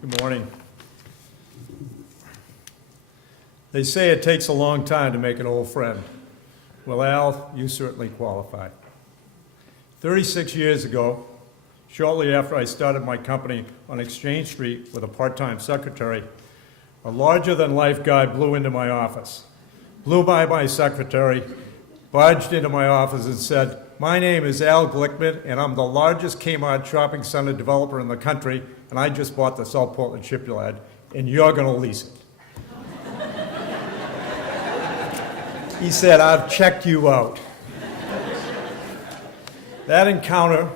Good morning. They say it takes a long time to make an old friend. Well, Al, you certainly qualify. 36 years ago, shortly after I started my company on Exchange Street with a part-time secretary, a larger-than-life guy blew into my office, blew by my secretary, barged into my office and said, "My name is Al Glickman, and I'm the largest Kmart shopping center developer in the country, and I just bought the South Portland shipyard, and you're going to lease it." He said, "I've checked you out." That encounter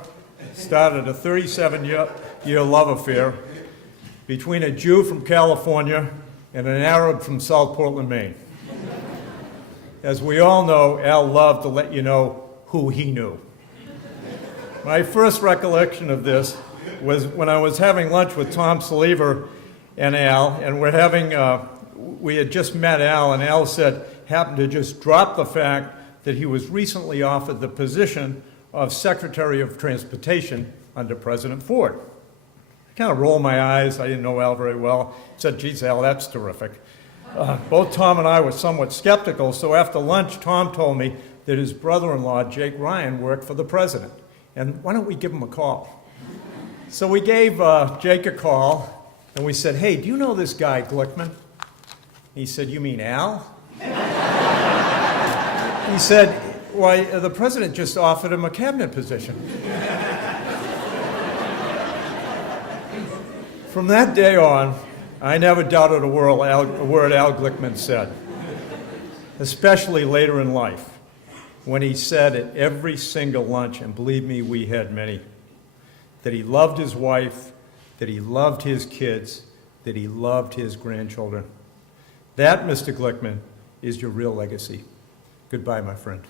started a 37-year love affair between a Jew from California and an Arab from South Portland, Maine. As we all know, Al loved to let you know who he knew. My first recollection of this was when I was having lunch with Tom Saliver and Al, and we had just met Al, and Al happened to just drop the fact that he was recently offered the position of Secretary of Transportation under President Ford. I kind of rolled my eyes. I didn't know Al very well. I said, "Geez, Al, that's terrific." Both Tom and I were somewhat skeptical, so after lunch, Tom told me that his brother-in-law, Jake Ryan, worked for the president, and why don't we give him a call? So we gave Jake a call, and we said, "Hey, do you know this guy, Glickman?" He said, "You mean Al?" He said, "Why, the president just offered him a cabinet position." From that day on, I never doubted a word Al Glickman said, especially later in life, when he said at every single lunch, and believe me, we had many, that he loved his wife, that he loved his kids, that he loved his grandchildren. That, Mr. Glickman, is your real legacy. Goodbye, my friend.